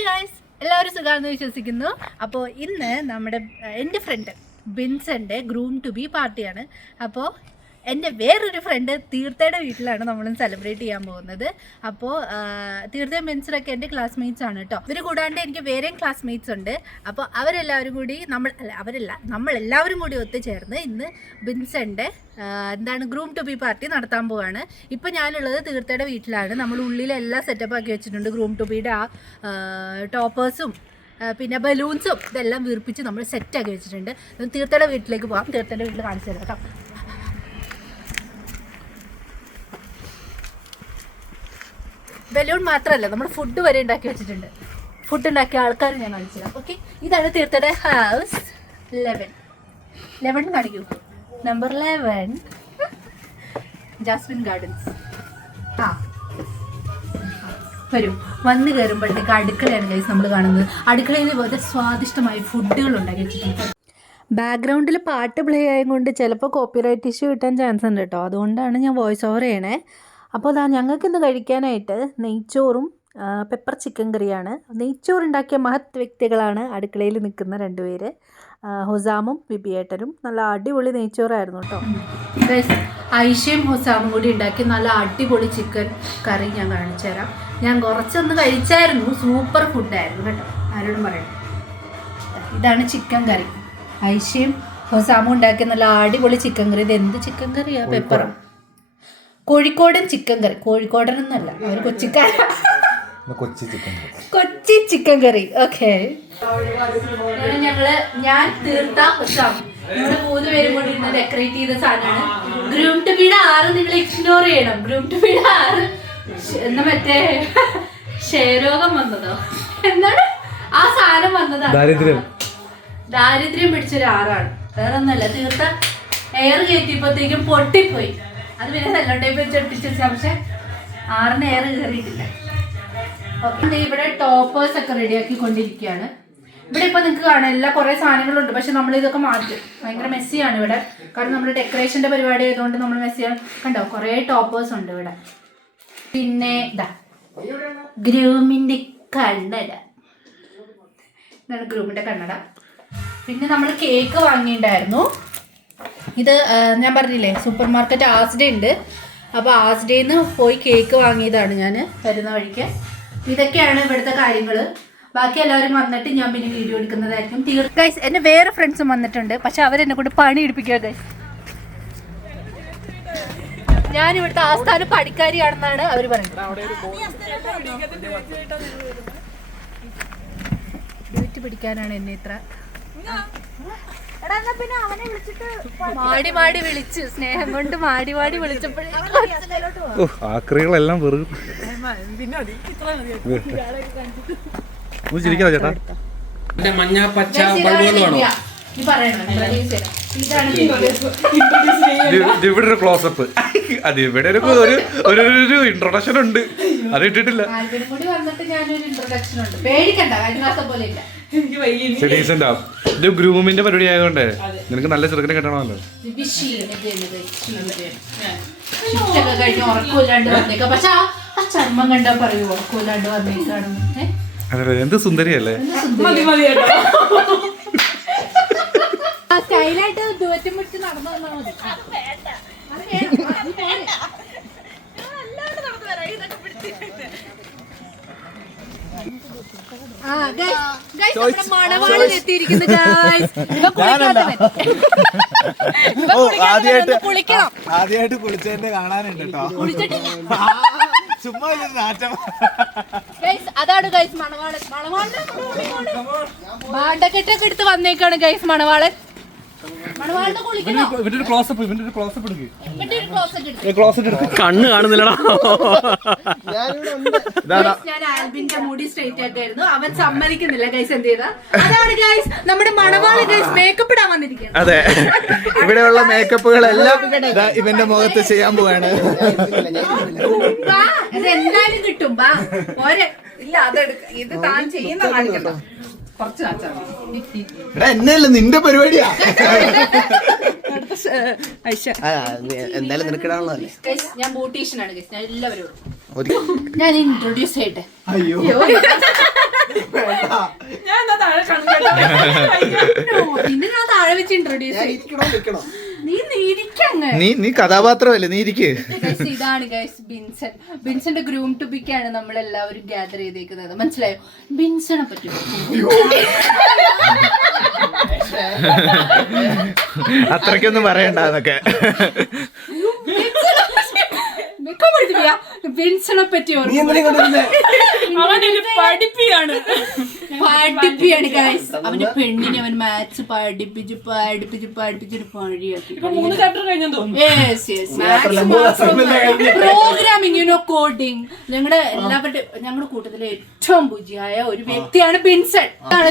Hi guys, എല്ലാവരും സുഖമാണെന്ന് വിശ്വസിക്കുന്നു. അപ്പോൾ ഇന്ന് എൻ്റെ ഫ്രണ്ട് ബിൻസൻ്റെ ഗ്രൂം ടു ബി പാർട്ടിയാണ്. അപ്പോൾ എൻ്റെ വേറൊരു ഫ്രണ്ട് തീർത്ഥയുടെ വീട്ടിലാണ് നമ്മൾ സെലിബ്രേറ്റ് ചെയ്യാൻ പോകുന്നത്. അപ്പോൾ തീർത്ഥയും ബിൻസറൊക്കെ എൻ്റെ ക്ലാസ്മേറ്റ്സ് ആണ് കേട്ടോ. ഇവർ കൂടാണ്ട് എനിക്ക് വേറെയും ക്ലാസ്മേറ്റ്സ് ഉണ്ട്. അപ്പോൾ അവരെല്ലാവരും കൂടി നമ്മളെല്ലാവരും കൂടി ഒത്തുചേർന്ന് ഇന്ന് ബിൻസൻ്റെ ഗ്രൂം ടു ബി പാർട്ടി നടത്താൻ പോവാണ്. ഇപ്പോൾ ഞാനുള്ളത് തീർത്ഥയുടെ വീട്ടിലാണ്. നമ്മൾ ഉള്ളിലെല്ലാം സെറ്റപ്പ് ആക്കി വെച്ചിട്ടുണ്ട്. ഗ്രൂം ടു ബിയുടെ ആ ടോപ്പേഴ്സും പിന്നെ ബലൂൺസും ഇതെല്ലാം വീർപ്പിച്ച് നമ്മൾ സെറ്റാക്കി വെച്ചിട്ടുണ്ട്. തീർത്ഥയുടെ വീട്ടിലേക്ക് പോകാം. തീർത്ഥയുടെ വീട്ടിൽ കാണിച്ചു തരാം കേട്ടോ. ബലൂൺ മാത്രമല്ല, നമ്മൾ ഫുഡ് വരെ ഉണ്ടാക്കി വെച്ചിട്ടുണ്ട്. ഫുഡ് ഉണ്ടാക്കിയ ആൾക്കാർ ഞാൻ കാണിച്ചു തരാം. ഓക്കെ, ഇതാണ് തീർത്ഥയുടെ ഹൗസ്. 11 കാണിക്കൂ. Number 11 Jasmine Gardens. വരും. വന്ന് കയറുമ്പോഴത്തേക്ക് അടുക്കളയാണ് ഗൈസ് നമ്മൾ കാണുന്നത്. അടുക്കളയിൽ വളരെ സ്വാദിഷ്ടമായ ഫുഡുകൾ ഉണ്ടാക്കി വെച്ചിട്ടുണ്ട്. ബാക്ക്ഗ്രൗണ്ടിൽ പാട്ട് പ്ലേ ആയതുകൊണ്ട് ചിലപ്പോൾ കോപ്പിറൈറ്റ് ഇഷ്യൂ കിട്ടാൻ ചാൻസ് ഉണ്ട് കേട്ടോ. അതുകൊണ്ടാണ് ഞാൻ വോയിസ് ഓവർ ചെയ്യണേ. അപ്പോൾ ഞങ്ങൾക്കിന്ന് കഴിക്കാനായിട്ട് നെയ്ച്ചോറും പെപ്പർ ചിക്കൻ കറിയാണ്. നെയ്ച്ചോറുണ്ടാക്കിയ മഹത് വ്യക്തികളാണ് അടുക്കളയിൽ നിൽക്കുന്ന രണ്ടുപേര്, ഹുസാമും ബിബിയേട്ടനും. നല്ല അടിപൊളി നെയ്ച്ചോറായിരുന്നു കേട്ടോ. ഐഷയും ഹുസാമും കൂടി ഉണ്ടാക്കി നല്ല അടിപൊളി ചിക്കൻ കറി ഞാൻ കാണിച്ചു തരാം. ഞാൻ കുറച്ചൊന്ന് കഴിച്ചായിരുന്നു. സൂപ്പർ ഫുഡായിരുന്നു കേട്ടോ, ആരോടും പറയണം. ഇതാണ് ചിക്കൻ കറി. ഐഷയും ഹുസാമും ഉണ്ടാക്കിയ നല്ല അടിപൊളി ചിക്കൻ കറി. ഇത് എന്ത് ചിക്കൻ കറിയാ? പെപ്പറും കോഴിക്കോടൻ ചിക്കൻ കറി. കോഴിക്കോടനൊന്നല്ല, അവർ കൊച്ചി ചിക്കൻ കറി. ഓക്കെ, ഞാൻ തീർത്ത ഹുസാം ഞങ്ങള് 3 പേരും കൂടി ഇന്ന് ഡെക്കറേറ്റ് ചെയ്ത സാധനമാണ്. ഗ്രൂം ടു ബിയുടെ 6 നിങ്ങൾ ഇഗ്നോർ ചെയ്യണം. ഗ്രൂം ടു ബിയുടെ 6 എന്നാ മറ്റേ ക്ഷയരോഗം വന്നതോ എന്താണ് ആ സാധനം വന്നതാണ്. ദാരിദ്ര്യം പിടിച്ചൊരു 6ആണ്. വേറെ ഒന്നല്ല, തീർത്ത എയർ കയറ്റിയപ്പോഴത്തേക്കും പൊട്ടിപ്പോയി. അത് പിന്നെ സെല്ലോ ടൈപ്പ് വെച്ച് ഒട്ടിച്ചു വെച്ചാൽ, പക്ഷെ 6ന് എയർ കയറിയിട്ടില്ല. ഓക്കെ, ഇവിടെ ടോപ്പേഴ്സ് ഒക്കെ റെഡിയാക്കി കൊണ്ടിരിക്കുകയാണ്. ഇവിടെ ഇപ്പൊ നിങ്ങൾക്ക് കാണാം കുറേ സാധനങ്ങളുണ്ട്. പക്ഷെ നമ്മൾ ഇതൊക്കെ മാറ്റും. ഭയങ്കര മെസ്സിയാണ് ഇവിടെ. കാരണം നമ്മുടെ ഡെക്കറേഷന്റെ പരിപാടി ആയതുകൊണ്ട് നമ്മൾ മെസ്സിയാണ്. കണ്ടോ, കുറേ ടോപ്പേഴ്സ് ഉണ്ട് ഇവിടെ. പിന്നെ ഗ്രൂമിന്റെ കണ്ണട. ഇതാണ് ഗ്രൂമിന്റെ കണ്ണട. പിന്നെ നമ്മൾ കേക്ക് വാങ്ങിയിട്ടുണ്ടായിരുന്നു. ഇത് ഞാൻ പറഞ്ഞില്ലേ, സൂപ്പർ മാർക്കറ്റ് ആസ്ഡേ ഉണ്ട്. അപ്പോൾ ആസ്ഡേന്ന് പോയി കേക്ക് വാങ്ങിയതാണ് ഞാൻ വരുന്ന വഴിക്ക്. ഇതൊക്കെയാണ് ഇവിടുത്തെ കാര്യങ്ങൾ. ബാക്കി എല്ലാവരും വന്നിട്ട് ഞാൻ പിന്നെ വീഡിയോ എടുക്കുന്നതായിരിക്കും. ഗൈസ്, എൻ്റെ വേറെ ഫ്രണ്ട്സും വന്നിട്ടുണ്ട്. പക്ഷെ അവരെന്നെ കൊണ്ട് പണി എടുപ്പിക്കുക ഗൈസ്. ഞാൻ ഇവിടുത്തെ ആസ്ഥാന പണിക്കാരിയാണെന്നാണ് അവർ പറയുന്നത്. ഡ്യൂറ്റി പിടിക്കാനാണ് എന്നെ ഇത്ര മാടി വിളിച്ച്, സ്നേഹം കൊണ്ട് മാടി വിളിച്ചപ്പോഴേക്കും മഞ്ഞ പച്ച ബൾബുകളാണോ? ഇവിടെ ഒരു ക്ലോസപ്പ്, അത് ഇവിടെ ഒരു ഇൻട്രൊഡക്ഷൻ ഉണ്ട്, അത് ഇട്ടിട്ടില്ല. ഗ്രൂമിന്റെ പരിപാടി ആയതുകൊണ്ടേ നിനക്ക് നല്ല ചെറുക്കനെ കിട്ടണമല്ലോ. അതെ, എന്ത് സുന്ദരിയല്ലേ. സ്റ്റൈലായിട്ട് ദൂരത്തും പിടിച്ച് നടന്നു തന്നാൽ മതി. ആദ്യമായിട്ട് കുളിച്ചതിന്റെ കാണാനുണ്ട് കേട്ടോ. ചുമ്മാ നാറ്റം. അതാണ് ഗൈസ് മണവാളൻ. ബാണ്ടക്കെട്ടൊക്കെ എടുത്ത് വന്നേക്കാണ് ഗൈസ് മണവാളൻ. കണ്ണ് കാണുന്നില്ലടാ. ഞാൻ ആൽബിന്റെ മുടി സ്ട്രെയിറ്റ് ആക്കായിരുന്നു. അവൻ സമ്മതിക്കുന്നില്ല ഗൈസ്. എന്ത് ചെയ്താ? അതാണ് ഗൈസ് നമ്മുടെ മണവാളൻ ഗൈസ് മേക്കപ്പ് ഇടാൻ വന്നിരിക്കുകയാണ്. അതെ, ഇവിടെയുള്ള മേക്കപ്പുകളെല്ലാം ഇവന്റെ മുഖത്ത് ചെയ്യാൻ പോവാണ്. ഇത് എന്തായാലും കിട്ടും. ബാ പോരെ. ഇല്ല, അതെടുക്ക. ഇത് താൻ ചെയ്യുന്ന കാണിക്കണ്ട. എന്നല്ല, നിന്റെ പരിപാടിയാ. എന്തായാലും നിനക്കിടാണല്ലോ. ഞാൻ ബ്യൂട്ടീഷ്യനാണ്. ഞാൻ എല്ലാവരും ഞാൻ ഇൻട്രൊഡ്യൂസ് ചെയ്യട്ടെ. അയ്യോ, പിന്നെ ഞാൻ താഴെ വെച്ച് ഇൻട്രോഡ്യൂസ് നീ കഥാപാത്രമല്ലേ, നീ ഇരിക്ക്. ഇതാണ് ഗൈസ് ബിൻസൺ. ബിൻസന്റെ ഗ്രൂം ടു ബിക്കാണ് നമ്മൾ എല്ലാവരും ഗ്യാദർ ചെയ്തേക്കുന്നത്. മനസ്സിലായോ? ബിൻസണെ പറ്റി അത്രയ്ക്കൊന്നും പറയണ്ടെന്നൊക്കെ. ബിൻസണെ പറ്റി പഠിപ്പിയാണ് ഗൈസ്. അവന്റെ പെണ്ണിനെ അവൻ മാത്സ് പഠിപ്പിച്ചിട്ട് പഴിയാക്കി. Programming, coding. ഞങ്ങളുടെ കൂട്ടത്തിലെ ഏറ്റവും പൂജ്യമായ ഒരു വ്യക്തിയാണ് ബിൻസൺ. ആണ്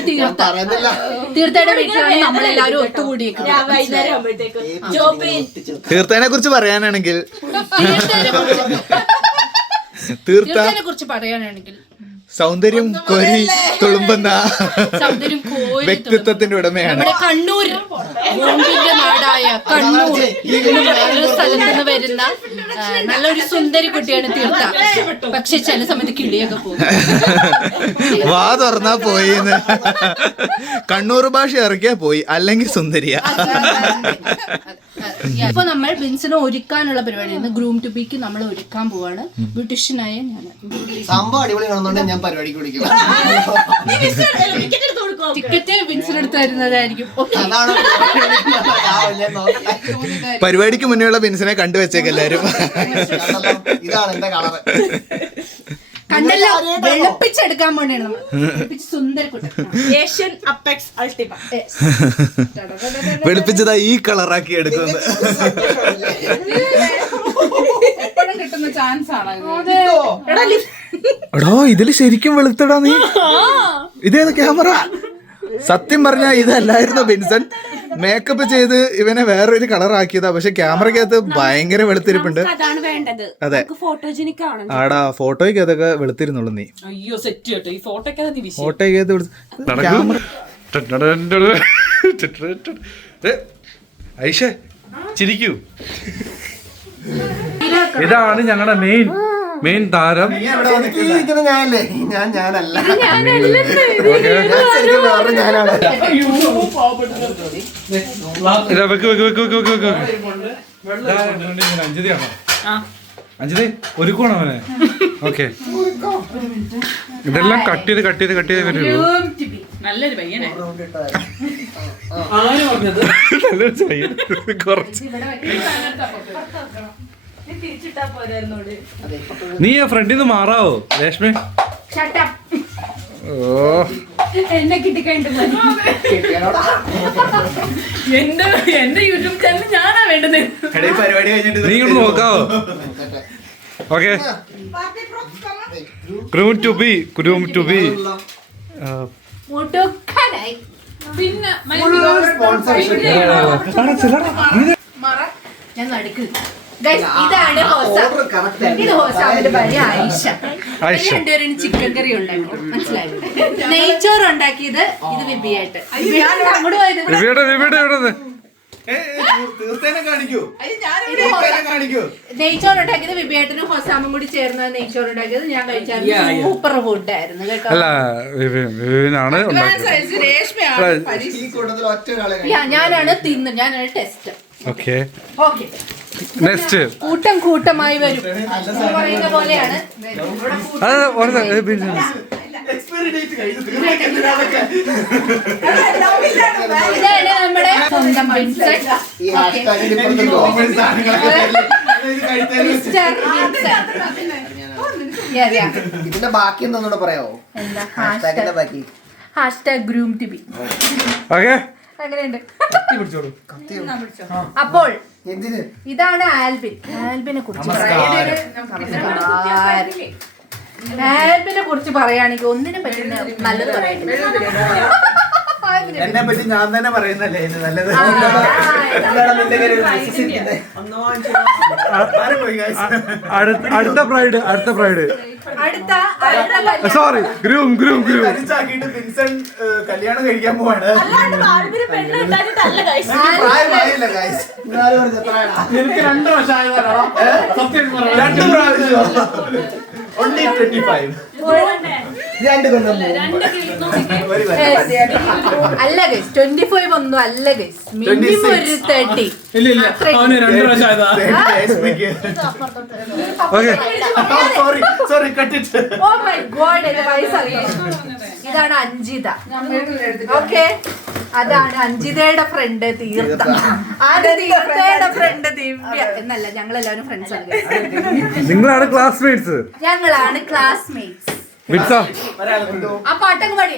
തീർത്ഥയുടെ വീട്ടിലാണ് നമ്മളെല്ലാവരും ഒത്തുകൂടിയേക്കുന്നത്. തീർത്ഥനെ കുറിച്ച് പറയാനാണെങ്കിൽ തീർത്ഥനെ കുറിച്ച് പറയാനാണെങ്കിൽ സൗന്ദര്യം കോരി തുളുമ്പുന്ന വ്യക്തിത്വത്തിന്റെ ഉടമയാണ്. നമ്മുടെ കണ്ണൂർ ബോംബിന്റെ നാടായ കണ്ണൂർ സ്ഥലത്ത് നിന്ന് വരുന്ന നല്ലൊരു സുന്ദരി കുട്ടിയാണ് തീർത്ഥ. പക്ഷെ ചില സമയത്ത് കിളിയൊക്കെ പോകും. വാ തുറന്നാ പോയിന്ന്. കണ്ണൂർ ഭാഷ ഇറക്കിയാ പോയി, അല്ലെങ്കിൽ സുന്ദരിയാ. ഇപ്പൊ നമ്മൾ ബിൻസിനെ ഒരുക്കാനുള്ള പരിപാടിയാണ്. ഗ്രൂം ടു ബിക്ക് നമ്മൾ ഒരുക്കാൻ പോവാണ്. ബ്യൂട്ടീഷ്യനായ ഞാൻ സംഭവം അടിപൊളി കാണുന്നുണ്ട്. ഞാൻ പരിപാടിക്ക് വിളിക്കും. ടിക്കറ്റ് ബിൻസിനെടുത്ത് തരുന്നതായിരിക്കും. പരിപാടിക്ക് മുന്നേയുള്ള ബിൻസിനെ കണ്ടുവച്ചേക്ക് എല്ലാരും. ഇതാണ് എന്റെ കളറ്. കണ്ടല്ലോ, വെളുപ്പിച്ചെടുക്കാൻ പോണെയാണ് നമ്മൾ. സുന്ദരക്കുട്ടൻ വെളുപ്പിച്ചതാ ഈ കളറാക്കി എടുക്കുന്നത്. എപ്പോഴും കിട്ടുന്ന ചാൻസ് ആണ്. എടോ ഇതില് ശരിക്കും വെളുത്തടാ നീ. ഇതേത് ക്യാമറ? സത്യം പറഞ്ഞാ ഇതല്ലായിരുന്നു ബിൻസൺ. മേക്കപ്പ് ചെയ്ത് ഇവനെ വേറൊരു കളറാക്കിയതാ. പക്ഷെ ക്യാമറക്കകത്ത് ഭയങ്കര വെളുത്തിരിപ്പുണ്ട്. അതെ, ആടാ ഫോട്ടോയ്ക്ക് അതൊക്കെ വെളുത്തിരുന്നുള്ളു നീ. ഫോട്ടോയ്ക്കകത്ത് ഐഷ ചിരിക്കൂ. ഇതാണ് ഞങ്ങളുടെ മെയിൻ താരം. ഞാനല്ലേ? ഞാനല്ല. അഞ്ജലി ഒരുക്കണോ അവനെ? ഓക്കെ, ഇതെല്ലാം കട്ട് ചെയ്ത് വരുള്ളൂ. നല്ലൊരു പയ്യനെ കുറച്ച് നീ ആ ഫ്രണ്ടിൽ നിന്ന് മാറാവോ രേഷ്മേ? ഓ എന്നെ കിട്ടിക്കഴിഞ്ഞിട്ട് എന്റെ യൂട്യൂബ് ചാനൽ ഞാനാ വേണ്ടത്. നീ ഇങ്ങോട്ട് നോക്കാവോ? ഓക്കെ, ഗ്രൂം ടു ബി പിന്നെ ഞാൻ നടുക്ക്. ഇതാണ് ഇത് ഹോസാമിന്റെ ഭാര്യ ആയിഷ. രണ്ടുപേരും ചിക്കൻ കറി ഉണ്ടാക്കി. മനസ്സിലായോ? നെയ്ച്ചോറ് ഉണ്ടാക്കിയത് ഇത് വിബിയായിട്ട്. അങ്ങോട്ട് പോയത് നെയ്ച്ചോറ് ഉണ്ടാക്കിയത് വിബിയായിട്ടിനും ഹോസാമും കൂടി ചേർന്ന നെയ്ച്ചോറ് ഉണ്ടാക്കിയത് ഞാൻ കഴിച്ചായിരുന്നു. സൂപ്പർ ഫുഡ് ആയിരുന്നു കേട്ടോ. ഞാനാണ് തിന്ന്, ഞാനാണ് ടെസ്റ്റ്. Okay, okay. നെക്സ്റ്റ് കൂട്ടമായി വരും പറയുന്ന പോലെയാണ്. ഇതാണ് നമ്മുടെ സ്വന്തം ബിൻസൺ. ഇതിന്റെ ബാക്കി എന്താ പറയാമോ? Hashtag groom to be. Okay, അങ്ങനെയുണ്ട്. അപ്പോൾ എന്തിന്? ഇതാണ് ആൽബിനെ കുറിച്ച് പറയുകയാണെങ്കിൽ ഒന്നിനെ പറ്റി നല്ലത് പറയട്ടെ. എന്നെ പറ്റി ഞാൻ തന്നെ പറയുന്നല്ലേ ഇത് നല്ലത്. അടുത്ത പ്രൈഡ് സോറി ഗ്രൂം ബിൻസൺ കല്യാണം കഴിക്കാൻ പോവാണ്. എനിക്ക് 2 വർഷമായതാണോ? സത്യം 2 പ്രാവശ്യം. Only 25. രണ്ട് കൊല്ലം മുമ്പ്. അല്ല ഗൈസ് 25 ഒന്നും അല്ല ഗൈസ്, മിനിമം ഒരു 30. Sorry, cut it. Oh my God, എന്റെ വയസ്സ് അറിയാം. ഇതാണ് അഞ്ജിത. ഓക്കെ, അതാണ് അഞ്ജിതയുടെ ഫ്രണ്ട് തീർത്ഥ. ആണ് തീർത്ഥയുടെ ഫ്രണ്ട് ദിവ്യ. എന്നല്ല, ഞങ്ങളെല്ലാവരും ഫ്രണ്ട്സ് ആണ്. നിങ്ങളാണ് ക്ലാസ്മേറ്റ്സ്. ഞങ്ങളാണ് ക്ലാസ്മേറ്റ്സ്. ആ പാട്ടൊക്കെ പാടി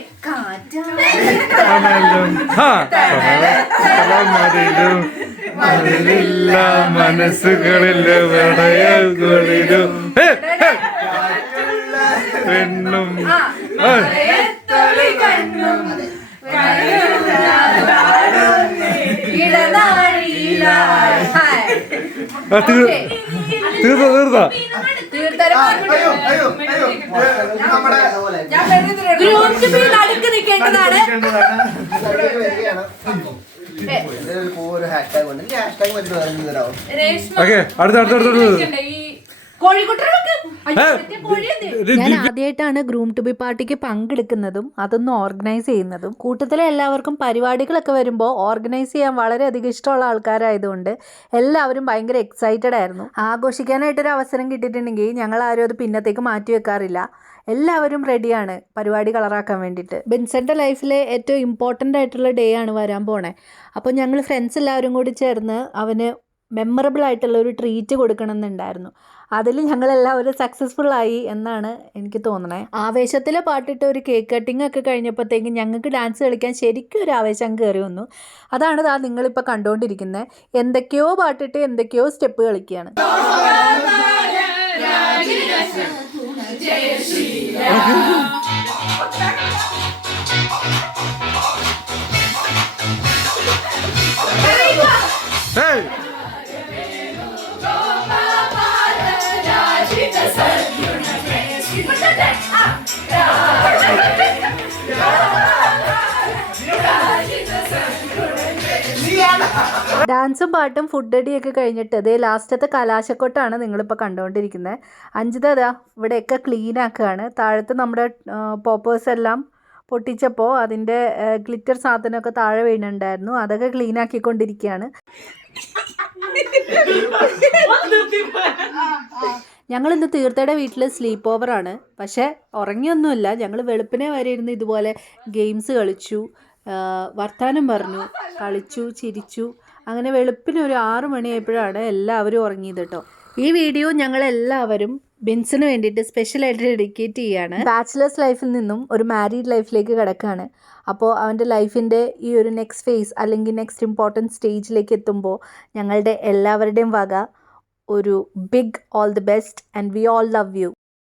മനസ്സുകളിലും പെണ്ണും തീർത്ത നടുക്ക് നിൽക്കേണ്ടതാണ്. ഞാൻ ആദ്യമായിട്ടാണ് ഗ്രൂം ടു ബി പാർട്ടിക്ക് പങ്കെടുക്കുന്നതും അതൊന്ന് ഓർഗനൈസ് ചെയ്യുന്നതും. കൂട്ടത്തിലെ എല്ലാവർക്കും പരിപാടികളൊക്കെ വരുമ്പോൾ ഓർഗനൈസ് ചെയ്യാൻ വളരെയധികം ഇഷ്ടമുള്ള ആൾക്കാരായതുകൊണ്ട് എല്ലാവരും ഭയങ്കര എക്സൈറ്റഡ് ആയിരുന്നു. ആഘോഷിക്കാനായിട്ടൊരു അവസരം കിട്ടിയിട്ടുണ്ടെങ്കിൽ ഞങ്ങൾ ആരും അത് പിന്നത്തേക്ക് മാറ്റി വെക്കാറില്ല. എല്ലാവരും റെഡിയാണ് പരിപാടി കളറാക്കാൻ വേണ്ടിയിട്ട്. ബെൻസന്റെ ലൈഫിലെ ഏറ്റവും ഇമ്പോർട്ടൻ്റ് ആയിട്ടുള്ള ഡേ ആണ് വരാൻ പോണേ. അപ്പോൾ ഞങ്ങൾ ഫ്രണ്ട്സ് എല്ലാവരും കൂടി ചേർന്ന് അവന് മെമ്മറബിൾ ആയിട്ടുള്ള ഒരു ട്രീറ്റ് കൊടുക്കണം എന്നുണ്ടായിരുന്നു. അതിൽ ഞങ്ങളെല്ലാവരും സക്സസ്ഫുള്ളായി എന്നാണ് എനിക്ക് തോന്നണേ. ആവേശത്തിൽ പാട്ടിട്ട് ഒരു കേക്ക് കട്ടിങ് ഒക്കെ കഴിഞ്ഞപ്പോഴത്തേക്കും ഞങ്ങൾക്ക് ഡാൻസ് കളിക്കാൻ ശരിക്കും ഒരു ആവേശം കയറി വന്നു. അതാണ് നിങ്ങളിപ്പോൾ കണ്ടുകൊണ്ടിരിക്കുന്നത്. എന്തൊക്കെയോ പാട്ടിട്ട് എന്തൊക്കെയോ സ്റ്റെപ്പ് കളിക്കുകയാണ്. ഡാൻസും പാട്ടും ഫുഡ് അടിയൊക്കെ കഴിഞ്ഞിട്ട് അതേ ലാസ്റ്റത്തെ കലാശക്കൊട്ടാണ് നിങ്ങളിപ്പോൾ കണ്ടുകൊണ്ടിരിക്കുന്നത്. അഞ്ജിത ഇവിടെയൊക്കെ ക്ലീൻ ആക്കുകയാണ്. താഴത്ത് നമ്മുടെ പോപ്പേഴ്സ് എല്ലാം പൊട്ടിച്ചപ്പോൾ അതിൻ്റെ ഗ്ലിറ്റർ സാധനമൊക്കെ താഴെ വീണുണ്ടായിരുന്നു. അതൊക്കെ ക്ലീൻ ആക്കിക്കൊണ്ടിരിക്കുകയാണ്. ഞങ്ങളിന്ന് തീർത്ഥയുടെ വീട്ടിൽ സ്ലീപ്പ് ഓവറാണ്. പക്ഷേ ഉറങ്ങിയൊന്നുമില്ല. ഞങ്ങൾ വെളുപ്പിനെ വരെ ഇരുന്ന് ഇതുപോലെ ഗെയിംസ് കളിച്ചു, വർത്താനം പറഞ്ഞു, കളിച്ചു, ചിരിച്ചു. അങ്ങനെ വെളുപ്പിന് ഒരു 6 മണിയായപ്പോഴാണ് എല്ലാവരും ഉറങ്ങിയത് കേട്ടോ. ഈ വീഡിയോ ഞങ്ങളെല്ലാവരും ബിൻസിന് വേണ്ടിയിട്ട് സ്പെഷ്യലായിട്ട് ഡെഡിക്കേറ്റ് ചെയ്യുകയാണ്. ബാച്ചിലേഴ്സ് ലൈഫിൽ നിന്നും ഒരു മാരീഡ് ലൈഫിലേക്ക് കിടക്കുകയാണ്. അപ്പോൾ അവൻ്റെ ലൈഫിൻ്റെ ഈ ഒരു നെക്സ്റ്റ് ഫേസ് അല്ലെങ്കിൽ നെക്സ്റ്റ് ഇമ്പോർട്ടൻറ്റ് സ്റ്റേജിലേക്ക് എത്തുമ്പോൾ ഞങ്ങളുടെ എല്ലാവരുടെയും വക ഒരു big all the best and we all love U.